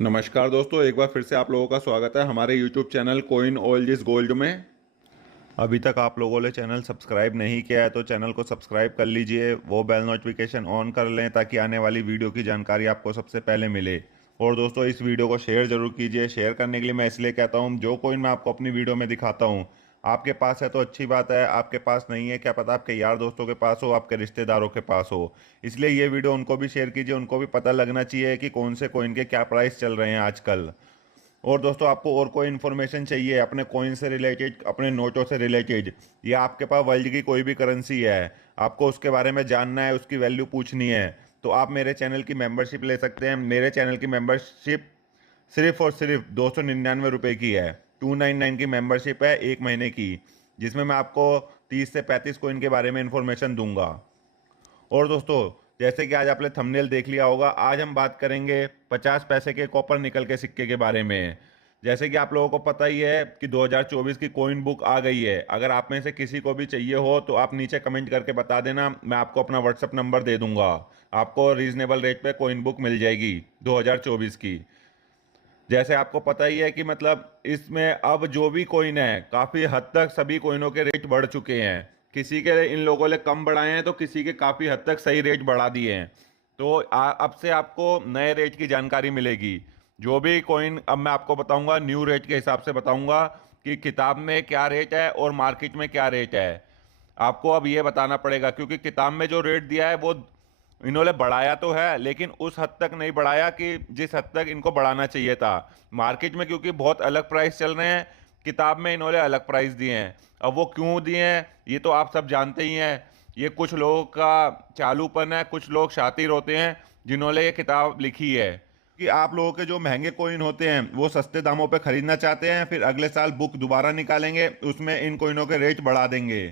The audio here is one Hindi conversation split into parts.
नमस्कार दोस्तों, एक बार फिर से आप लोगों का स्वागत है हमारे YouTube चैनल कोइनोलॉजिस्ट गोल्ड में। अभी तक आप लोगों ने चैनल सब्सक्राइब नहीं किया है तो चैनल को सब्सक्राइब कर लीजिए, वो बेल नोटिफिकेशन ऑन कर लें ताकि आने वाली वीडियो की जानकारी आपको सबसे पहले मिले। और दोस्तों, इस वीडियो को शेयर जरूर कीजिए। शेयर करने के लिए मैं इसलिए कहता हूँ, जो कोइन मैं आपको अपनी वीडियो में दिखाता हूँ, आपके पास है तो अच्छी बात है, आपके पास नहीं है क्या पता आपके यार दोस्तों के पास हो, आपके रिश्तेदारों के पास हो। इसलिए ये वीडियो उनको भी शेयर कीजिए, उनको भी पता लगना चाहिए कि कौन से कोइन के क्या प्राइस चल रहे हैं आजकल। और दोस्तों, आपको और कोई इन्फॉर्मेशन चाहिए अपने कॉइन से रिलेटेड, अपने नोटों से रिलेटेड, या आपके पास वर्ल्ड की कोई भी करेंसी है, आपको उसके बारे में जानना है, उसकी वैल्यू पूछनी है, तो आप मेरे चैनल की मेंबरशिप ले सकते हैं। मेरे चैनल की मेंबरशिप सिर्फ और सिर्फ 299 रुपये की है। 299 की मेंबरशिप है एक महीने की, जिसमें मैं आपको 30 से 35 कोइन के बारे में इन्फॉर्मेशन दूंगा। और दोस्तों, जैसे कि आज आपने थंबनेल देख लिया होगा, आज हम बात करेंगे 50 पैसे के कॉपर निकल के सिक्के के बारे में। जैसे कि आप लोगों को पता ही है कि 2024 की कोइन बुक आ गई है। अगर आप में से किसी को भी चाहिए हो तो आप नीचे कमेंट करके बता देना, मैं आपको अपना व्हाट्सअप नंबर दे दूंगा। आपको रीजनेबल रेट पे कोइन बुक मिल जाएगी 2024 की। जैसे आपको पता ही है कि मतलब इसमें अब जो भी कोइन है, काफ़ी हद तक सभी कोइनों के रेट बढ़ चुके हैं। किसी के इन लोगों ने कम बढ़ाए हैं तो किसी के काफ़ी हद तक सही रेट बढ़ा दिए हैं। तो अब से आपको नए रेट की जानकारी मिलेगी। जो भी कोइन अब मैं आपको बताऊंगा, न्यू रेट के हिसाब से बताऊंगा कि किताब में क्या रेट है और मार्केट में क्या रेट है। आपको अब ये बताना पड़ेगा, क्योंकि किताब में जो रेट दिया है वो इन्होंने बढ़ाया तो है, लेकिन उस हद तक नहीं बढ़ाया कि जिस हद तक इनको बढ़ाना चाहिए था। मार्केट में क्योंकि बहुत अलग प्राइस चल रहे हैं, किताब में इन्होंने अलग प्राइस दिए हैं। अब वो क्यों दिए हैं ये तो आप सब जानते ही हैं। ये कुछ लोगों का चालूपन है, कुछ लोग शातिर होते हैं जिन्होंने ये किताब लिखी है कि आप लोगों के जो महंगे कोइन होते हैं वो सस्ते दामों पे खरीदना चाहते हैं, फिर अगले साल बुक दोबारा निकालेंगे, उसमें इन कोइनों के रेट बढ़ा देंगे।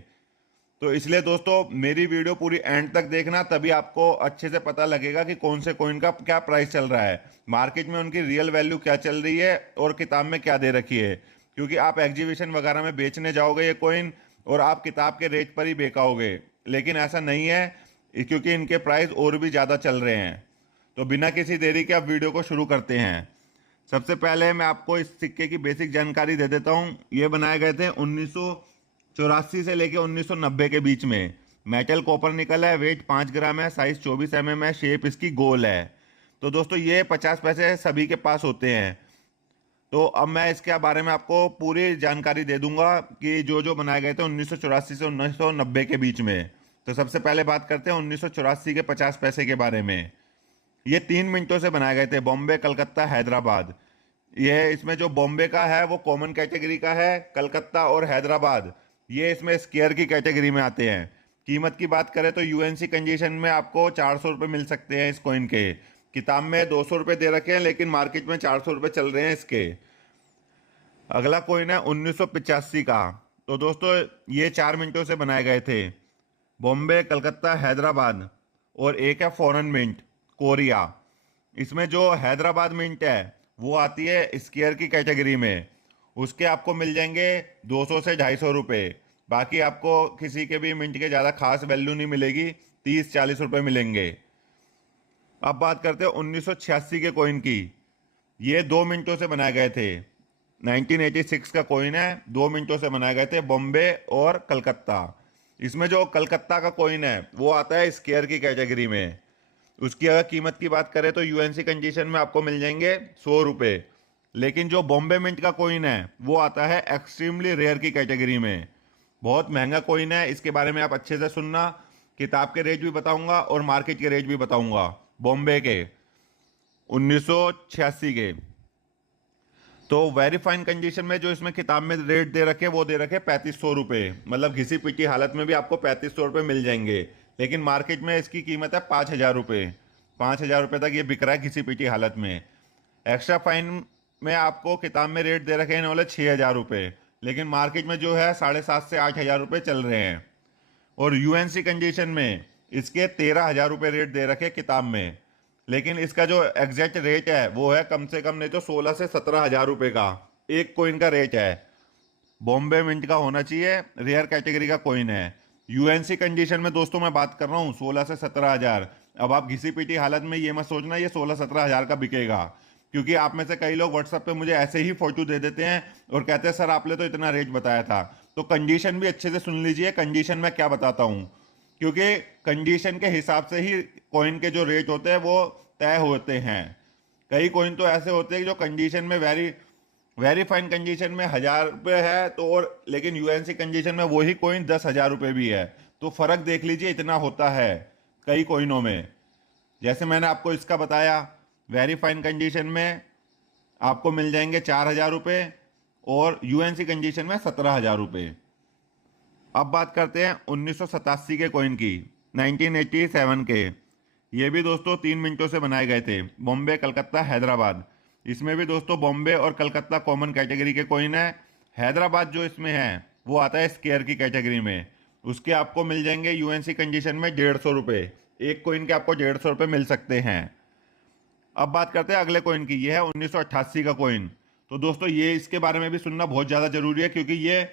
तो इसलिए दोस्तों, मेरी वीडियो पूरी एंड तक देखना, तभी आपको अच्छे से पता लगेगा कि कौन से कॉइन का क्या प्राइस चल रहा है, मार्केट में उनकी रियल वैल्यू क्या चल रही है और किताब में क्या दे रखी है। क्योंकि आप एग्जीबिशन वगैरह में बेचने जाओगे ये कॉइन और आप किताब के रेट पर ही बेचाओगे, लेकिन ऐसा नहीं है, क्योंकि इनके प्राइस और भी ज़्यादा चल रहे हैं। तो बिना किसी देरी के आप वीडियो को शुरू करते हैं। सबसे पहले मैं आपको इस सिक्के की बेसिक जानकारी दे देता हूँ। ये बनाए गए थे 1984 से लेके 1990 के बीच में। मेटल कॉपर निकल है, वेट 5 ग्राम है, साइज 24 mm है, शेप इसकी गोल है। तो दोस्तों, ये 50 पैसे सभी के पास होते हैं। तो अब मैं इसके बारे में आपको पूरी जानकारी दे दूंगा कि जो जो बनाए गए थे 1984 से 1990 के बीच में। तो सबसे पहले बात करते हैं 1984 के 50 पैसे के बारे में। ये 3 मिनटों से बनाए गए थे, बॉम्बे, कलकत्ता, हैदराबाद। ये इसमें जो बॉम्बे का है वो कॉमन कैटेगरी का है, कलकत्ता और हैदराबाद ये इसमें स्केयर की कैटेगरी में आते हैं। कीमत की बात करें तो यूएनसी कंडीशन में आपको 400 रुपये मिल सकते हैं इस कॉइन के। किताब में 200 रुपये दे रखे हैं, लेकिन मार्केट में 400 रुपये चल रहे हैं इसके। अगला कॉइन है 1985 का। तो दोस्तों, ये 4 मिनटों से बनाए गए थे, बॉम्बे, कलकत्ता, हैदराबाद। और एक है फॉरेन मिंट, कोरिया। इसमें जो हैदराबाद मिंट है वो आती है स्केयर की कैटेगरी में। उसके आपको मिल जाएंगे 200 से 250 रुपये। बाकी आपको किसी के भी मिंट के ज़्यादा खास वैल्यू नहीं मिलेगी, 30-40 रुपये मिलेंगे। अब बात करते हैं 1986 के कॉइन की। ये 2 मिनटों से बनाए गए थे, 1986 का कॉइन है, 2 मिनटों से बनाए गए थे, बॉम्बे और कलकत्ता। इसमें जो कलकत्ता का कॉइन है वो आता है स्केयर की कैटेगरी में। उसकी अगर कीमत की बात करें तो यूएनसी कंडीशन में आपको मिल जाएंगे 100 रुपये। लेकिन जो बॉम्बे मिंट का कॉइन है वो आता है एक्सट्रीमली रेयर की कैटेगरी में। बहुत महंगा कॉइन है, इसके बारे में आप अच्छे से सुनना। किताब के रेट भी बताऊंगा और मार्केट के रेट भी बताऊंगा। बॉम्बे के 1986 के तो वेरी फाइन कंडीशन में जो इसमें किताब में रेट दे रखे वो दे रखे 3500 रुपये, मतलब घिसी पिटी हालत में भी आपको 3500 रुपये मिल जाएंगे। लेकिन मार्केट में इसकी कीमत है 5000 रुपये। 5000 रुपये तक ये बिक रहा है घिसी पिटी हालत में। एक्स्ट्रा फाइन में आपको किताब में रेट दे रखे हैं इन्होंने 6000 रुपये, लेकिन मार्केट में जो है 7,500 से 8,000 रुपये चल रहे हैं। और यूएनसी कंडीशन में इसके 13,000 रुपये रेट दे रखे किताब में, लेकिन इसका जो एग्जैक्ट रेट है वो है कम से कम नहीं तो 16 से 17,000 रुपये का एक कोइन का रेट है। बॉम्बे मिंट का होना चाहिए, रेयर कैटेगरी का कोइन है। यूएनसी कंडीशन में दोस्तों मैं बात कर रहा हूँ 16 से 17,000। अब आप घिसी पिटी हालत में ये मत सोचना ये 16-17 हज़ार का बिकेगा। क्योंकि आप में से कई लोग व्हाट्सएप पे मुझे ऐसे ही फोटो दे देते हैं और कहते हैं सर आपने तो इतना रेट बताया था। तो कंडीशन भी अच्छे से सुन लीजिए, कंडीशन मैं क्या बताता हूँ, क्योंकि कंडीशन के हिसाब से ही कॉइन के जो रेट होते हैं वो तय होते हैं। कई कॉइन तो ऐसे होते हैं जो कंडीशन में वेरी फाइन कंडीशन में 1,000 रुपये है, तो और लेकिन यूएनसी कंडीशन में वही कॉइन 10,000 रुपये भी है। तो फर्क देख लीजिए, इतना होता है कई कॉइनों में। जैसे मैंने आपको इसका बताया, वेरी फाइन कंडीशन में आपको मिल जाएंगे 4,000 रुपये और यूएनसी कंडीशन में 17,000 रुपये। अब बात करते हैं 1987 के कॉइन की, 1987 के। ये भी दोस्तों 3 मिनटों से बनाए गए थे, बॉम्बे, कलकत्ता, हैदराबाद। इसमें भी दोस्तों बॉम्बे और कलकत्ता कॉमन कैटेगरी के कॉइन है। हैदराबाद जो इसमें है वो आता है स्क्वायर की कैटेगरी में। उसके आपको मिल जाएंगे यूएनसी कंडीशन में 150 रुपये। एक कॉइन के आपको 150 रुपये मिल सकते हैं। अब बात करते हैं अगले कॉइन की, ये है 1988 का कॉइन। तो दोस्तों ये इसके बारे में भी सुनना बहुत ज़्यादा जरूरी है, क्योंकि ये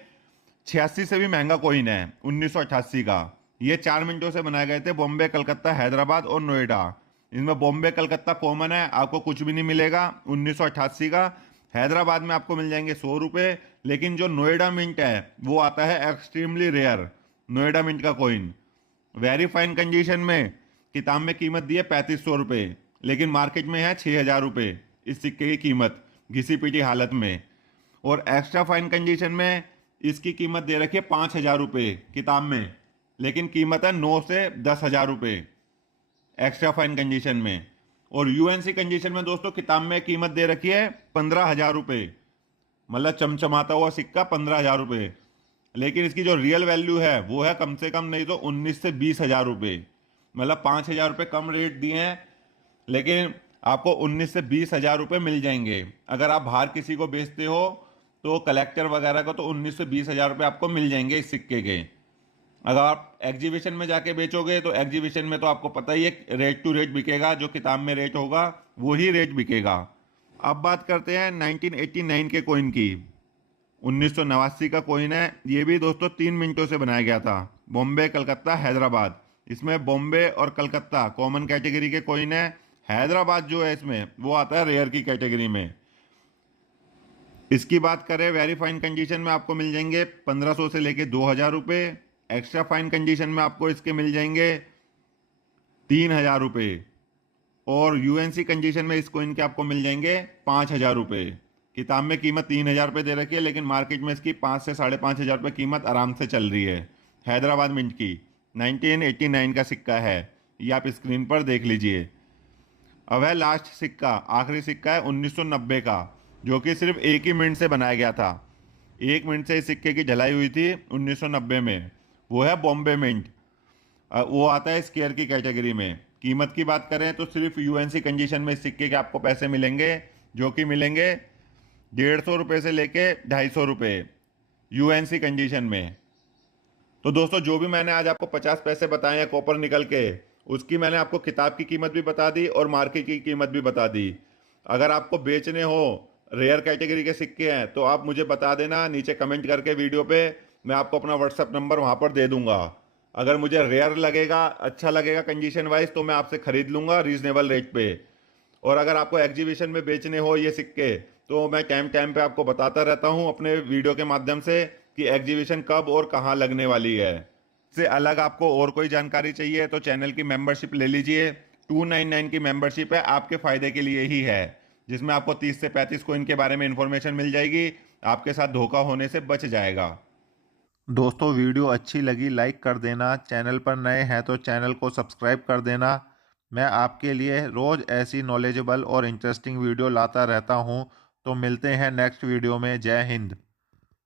86 से भी महंगा कॉइन है 1988 का। ये 4 मिनटों से बनाए गए थे, बॉम्बे, कलकत्ता, हैदराबाद और नोएडा। इसमें बॉम्बे कलकत्ता कॉमन है, आपको कुछ भी नहीं मिलेगा 1988 का। हैदराबाद में आपको मिल जाएंगे 100 रुपये, लेकिन जो नोएडा मिंट है वो आता है एक्सट्रीमली रेयर नोएडा मिंट का कॉइन। वेरी फाइन कंडीशन में किताब में कीमत दी है 3500 रुपये, लेकिन मार्केट में है 6,000 रुपये इस सिक्के की कीमत, घिसी पिटी हालत में। और एक्स्ट्रा फाइन कंडीशन में इसकी कीमत दे रखी है 5,000 रुपये किताब में, लेकिन कीमत है 9 से 10,000 रुपये एक्स्ट्रा फाइन कंडीशन में। और यूएनसी कंडीशन में दोस्तों किताब में कीमत दे रखी है 15,000 रुपये, मतलब चमचमाता हुआ सिक्का 15,000 रुपये। लेकिन इसकी जो रियल वैल्यू है वो है कम से कम नहीं तो 19 से 20,000 रुपये, मतलब 5,000 रुपये कम रेट दिए हैं, लेकिन आपको 19 से 20,000 रुपये मिल जाएंगे। अगर आप बाहर किसी को बेचते हो तो कलेक्टर वगैरह को तो 19 से 20,000 रुपये आपको मिल जाएंगे इस सिक्के के। अगर आप एग्जीबिशन में जाके बेचोगे तो एग्जीबिशन में तो आपको पता ही है रेट टू रेट बिकेगा, जो किताब में रेट होगा वही रेट बिकेगा। अब बात करते हैं 1989 के कॉइन की, 1989 का कॉइन है। ये भी दोस्तों 3 मिनटों से बनाया गया था, बॉम्बे, कलकत्ता, हैदराबाद। इसमें बॉम्बे और कलकत्ता कॉमन कैटेगरी के कॉइन है। हैदराबाद जो है इसमें वो आता है रेयर की कैटेगरी में। इसकी बात करें वेरी फाइन कंडीशन में आपको मिल जाएंगे 1,500 से लेके 2,000 रुपये। एक्स्ट्रा फाइन कंडीशन में आपको इसके मिल जाएंगे 3,000 रुपये। और यूएनसी कंडीशन में इस कॉइन के आपको मिल जाएंगे 5,000 रुपये। किताब में कीमत 3,000 रुपये दे रखी है, लेकिन मार्केट में इसकी 5 से 5,500 रुपये कीमत आराम से चल रही है। हैदराबाद मिंट की 1989 का सिक्का है, ये आप स्क्रीन पर देख लीजिए। अब है लास्ट सिक्का, आखिरी सिक्का है 1990 का, जो कि सिर्फ एक ही मिनट से बनाया गया था। 1 मिनट से इस सिक्के की ढलाई हुई थी 1990 में। वो है बॉम्बे मिंट, वो आता है स्क्वायर की कैटेगरी में। कीमत की बात करें तो सिर्फ यूएनसी कंडीशन में इस सिक्के के आपको पैसे मिलेंगे, जो कि मिलेंगे 150 रुपये से लेके 250 रुपये यूएनसी कंडीशन में। तो दोस्तों जो भी मैंने आज आपको 50 पैसे बताए हैं कॉपर निकल के, उसकी मैंने आपको किताब की कीमत भी बता दी और मार्केट की कीमत भी बता दी। अगर आपको बेचने हो, रेयर कैटेगरी के सिक्के हैं, तो आप मुझे बता देना नीचे कमेंट करके वीडियो पे, मैं आपको अपना व्हाट्सअप नंबर वहाँ पर दे दूंगा। अगर मुझे रेयर लगेगा, अच्छा लगेगा कंडीशन वाइज, तो मैं आपसे ख़रीद लूँगा रीज़नेबल रेट पे। और अगर आपको एग्जीबिशन में बेचने हो ये सिक्के, तो मैं टाइम टाइम पे आपको बताता रहता हूँ अपने वीडियो के माध्यम से कि एग्जीबिशन कब और कहाँ लगने वाली है। इससे अलग आपको और कोई जानकारी चाहिए तो चैनल की मेंबरशिप ले लीजिए। 299 की मेंबरशिप है, आपके फ़ायदे के लिए ही है, जिसमें आपको 30 से 35 कॉइन के बारे में इंफॉर्मेशन मिल जाएगी, आपके साथ धोखा होने से बच जाएगा। दोस्तों वीडियो अच्छी लगी लाइक कर देना, चैनल पर नए हैं तो चैनल को सब्सक्राइब कर देना। मैं आपके लिए रोज़ ऐसी नॉलेजेबल और इंटरेस्टिंग वीडियो लाता रहता हूं। तो मिलते हैं नेक्स्ट वीडियो में। जय हिंद।